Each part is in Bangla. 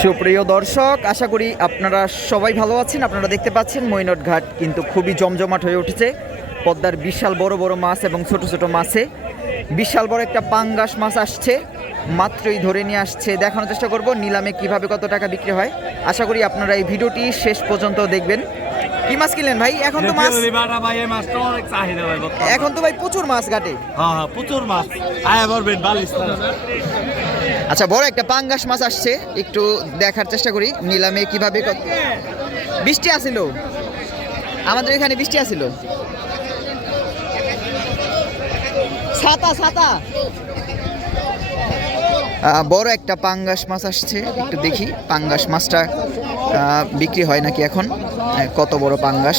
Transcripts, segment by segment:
সুপ্রিয় দর্শক, আশা করি আপনারা সবাই ভালো আছেন। আপনারা দেখতে পাচ্ছেন মৈনট ঘাট কিন্তু খুবই জমজমাট হয়ে উঠেছে। পদ্মার বিশাল বড় বড় মাছ এবং ছোট ছোট মাছে। বিশাল বড় একটা পাঙ্গাস মাছ আসছে, মাত্রই ধরে নিয়ে আসছে। দেখানোর চেষ্টা করব নিলামে কীভাবে কত টাকা বিক্রি হয়। আশা করি আপনারা এই ভিডিওটি শেষ পর্যন্ত দেখবেন। কি মাছ কিনলেন ভাই? এখন তো মাছ এখন তো ভাই প্রচুর মাছ ঘাটে। হ্যাঁ হ্যাঁ প্রচুর মাছ। আয় আচ্ছা বড় একটা পাঙ্গাস মাছ আসছে, একটু দেখার চেষ্টা করি, নিলামে কীভাবে কত- বৃষ্টি আসিল আমাদের এখানে বৃষ্টি আসিল ছাতা ছাতা। বড় একটা পাঙ্গাস মাছ আসছে, একটু দেখি, পাঙ্গাস মাছটা বিক্রি হয় নাকি এখন? কত বড় পাঙ্গাস?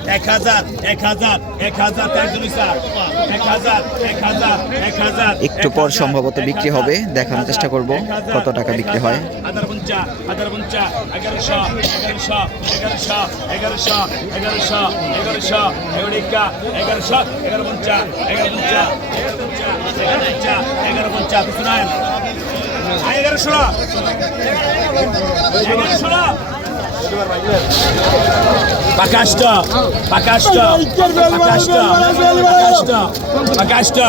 এক হাজার এক হাজার এক হাজার এক হাজার এক হাজার এক হাজার একটু পর সম্ভবত বিক্রি হবে দেখানোর চেষ্টা করব কত টাকা বিক্রি হয়। হাজার পঞ্চা হাজার পঞ্চা এগারোশো এগারোশো এগারোশো এগারোশো এগারোশো এগারোশো এগারোটা এগারোশো এগারো পঞ্চা এগারো পঞ্চা এগারো পঞ্চা এগারো পঞ্চা এগারো পঞ্চা এগারোশো এগারোশো পাকাশটা পাকাশটা পাকাশটা পাকাশটা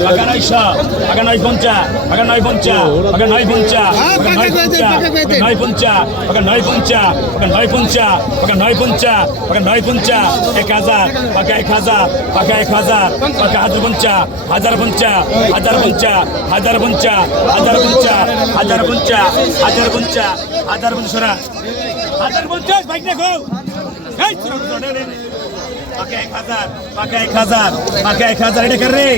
পাকা নয়শো পাকা নয় পঞ্চা পাকা নয় পঞ্চা পাকা নয় পঞ্চা নয় পঞ্চা পাকা নয় পঞ্চা পাকা নয় পঞ্চা পাকা নয় পঞ্চা পাকা নয় পঞ্চা এক হাজার পাকা এক হাজার পাকা এক হাজার পাকা হাজার পঞ্চা হাজার পঞ্চা হাজার পঞ্চা হাজার পঞ্চা হাজার পঞ্চা হাজার পঞ্চা হাজার পঞ্চা হাজার পঞ্চা হাজার পঞ্চাশ বাইক। পাকা এক হাজার পাকা এক হাজার পাকা এক হাজার এটা কার রে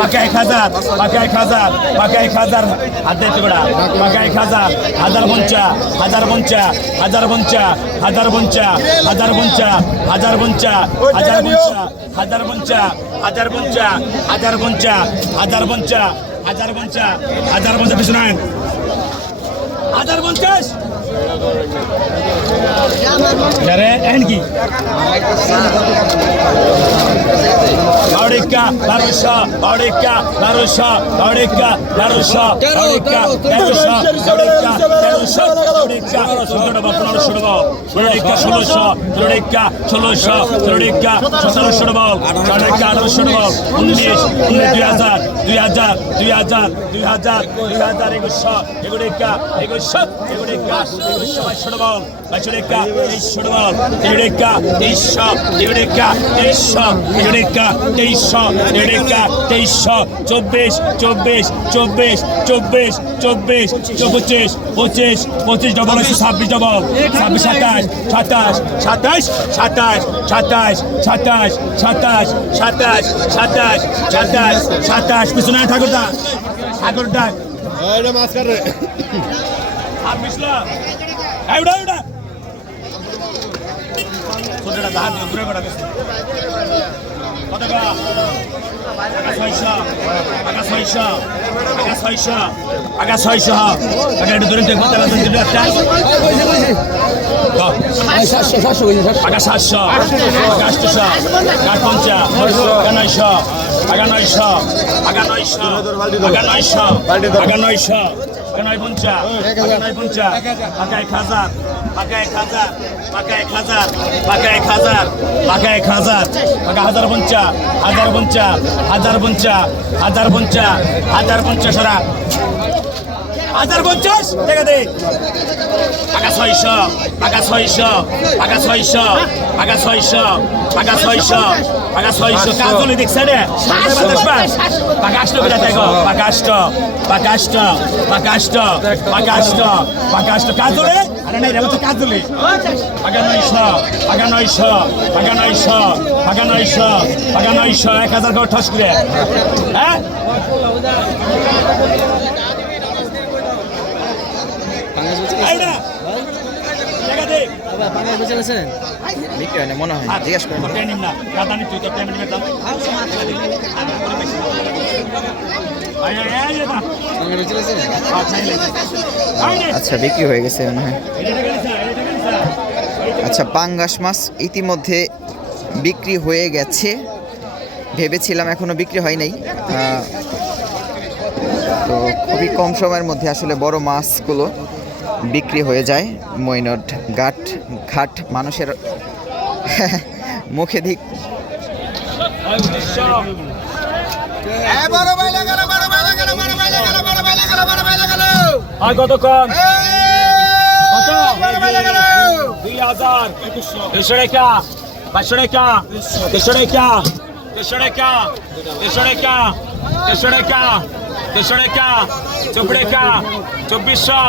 পাকা এক হাজার পাকা এক হাজার পাকা এক হাজার হাত দেখতে বেড়া পাকা এক হাজার হাজার পঞ্চা হাজার পঞ্চা হাজার পঞ্চা হাজার পঞ্চা হাজার পঞ্চা হাজার পঞ্চা হাজার পঞ্চা হাজার পঞ্চা হাজার পঞ্চা হাজার পঞ্চা কি Aurica, Larusha, Aurica, Larusha, Aurica, Larusha, Aurica, Larusha, Aurica, Larusha, Aurica, Aurica, ষোলোশো ত্রিকা ষোলোশো ত্রিকা সতেরোশো বল ষোলিকা আঠারোশো বল উনিশ উনিশ দুই হাজার দুই হাজার দুই হাজার দুই হাজার দুই হাজার একুশশো এগুলিকা একুশশো এগুলিকা চব্বিশ ঠাকুরদা ঠাকুরদা মাছ কাটে আগা ছয়শো, আগা একটু দূরে সাতশো সাতশো আগা সাতশো, আগা আটশো, আগা পঞ্চাশ, আগা নয়শো আগা নয়শো আগা নয়শো আগা নয়শো আগা নয়শো। নয় পঞ্চা নয় পঞ্চা টাকা এক হাজার। টাকা এক হাজার টাকা এক হাজার টাকা এক হাজার টাকা এক হাজার টাকা হাজার পঞ্চা হাজার পঞ্চা হাজার পঞ্চা হাজার পঞ্চা হাজার পঞ্চা সারা হাজার পঞ্চাশ টাকা দে ছয়শো টাকা ছয়শো টাকা ছয়শো টাকা ছয়শো টাকা ছয়শো টাকা ছয়শো। কাজলি দেখছে রে টাকা আসতো টাকা আসতো টাকা আসতো টাকা আসতো কাজলে? আরে নাই রে তো কাজলি। টাকা নয়শো টাকা নয়শো টাকা নয়শো টাকা নয়শো টাকা নয়শো। এক হাজার করে ঠস করে। হ্যাঁ এই না টাকা দে বিক্রি হয় না মনে হয় জিজ্ঞেস করেন। আচ্ছা আচ্ছা বিক্রি হয়ে গেছে মনে হয়। আচ্ছা পাঙ্গাস মাছ ইতিমধ্যে বিক্রি হয়ে গেছে। ভেবেছিলাম এখনও বিক্রি হয় নাই। তো খুবই কম সময়ের মধ্যে আসলে বড় মাছগুলো বিক্রি হয়ে যায়। মৈনট ঘাট ঘাট মানুষের মুখে দিক। দুই হাজার। দেড়শো টাকা পাঁচশো টাকা দেড়শো টাকা দেড়শো টাকা দেড়শো টাকা দেড়শো টাকা দেড়শো টাকা চব্বিশ টাকা চব্বিশশো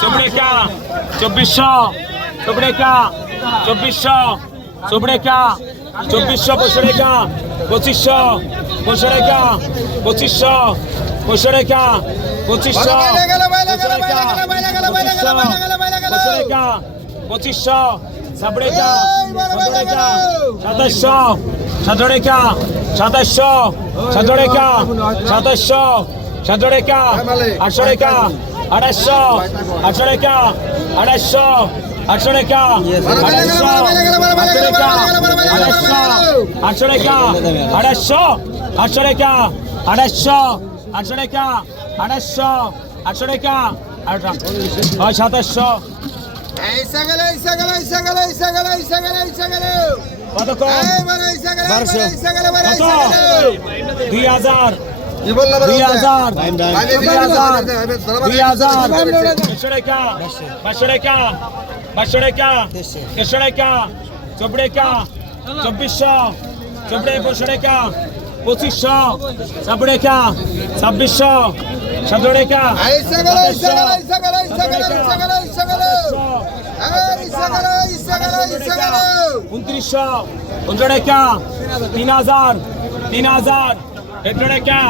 চব্বিশ টাকা চব্বিশশো চব্বিশ টাকা চব্বিশশো চব্বিশ টাকা চব্বিশশো পঁচিশশো টাকা পঁচিশশো টাকা পঁচিশশো টাকা পঁচিশশো পঁচিশশো সাবড়েকা সদরেকা সাতাশশো সাতরেকা সাতাশশো সাতরেকা সাতাশশো সাতরেকা আটশো রেখা আড়াইশো আটশো রেখা আড়াইশো আটশো রেখা আড়াইশো আটশো রেখা আড়াইশো আটশো রেখা আড়াইশো আটশো রেখা আড়াইশো আটশো রেখা আড়াইশো আটশো আটশো হয় সাতাশশো। কত? কম দুই হাজার। দুই হাজার দুই হাজার দুই হাজার দেড়শো রেখা পাঁচশো রেখা পাঁচশো রেখা দেড়শো রেখা চব্বিশ রেখা চব্বিশশো চব্বিশ পঁচিশশো রেখা পঁচিশশো ছাব্বিশ রেখা ছাব্বিশশো সতেরো উনত্রিশশো পনেরো তিন হাজার তিন হাজার তেত্রিশ রেখা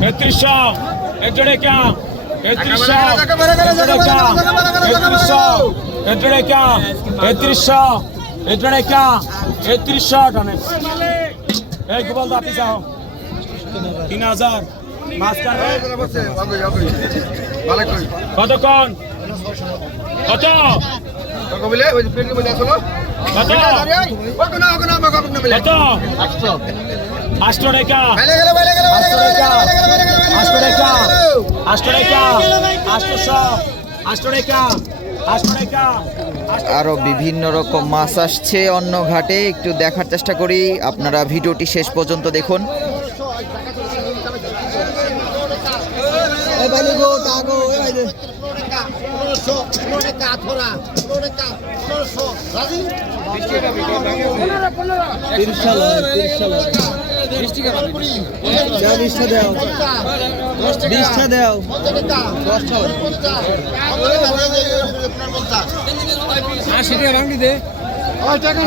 তেত্রিশশো তেত্রিশ রেখা তেত্রিশশো তেত্রিশশো তেত্রিশ রেখা তেত্রিশশো তেত্রিশ রেখা তেত্রিশশো টানে এই গোপাল দা পিসা হো তিন হাজার। মাঝখান। কতক্ষণ? কত? কত? কত? আরও বিভিন্ন রকম মাছ আসছে অন্য ঘাটে একটু দেখার চেষ্টা করি। আপনারা ভিডিওটি শেষ পর্যন্ত দেখুন। ইনশাল্লাহ ইনশাল্লাহ বিশটা দাও বিশটা দাও আশি টাকা ভাঙলি দে টাকা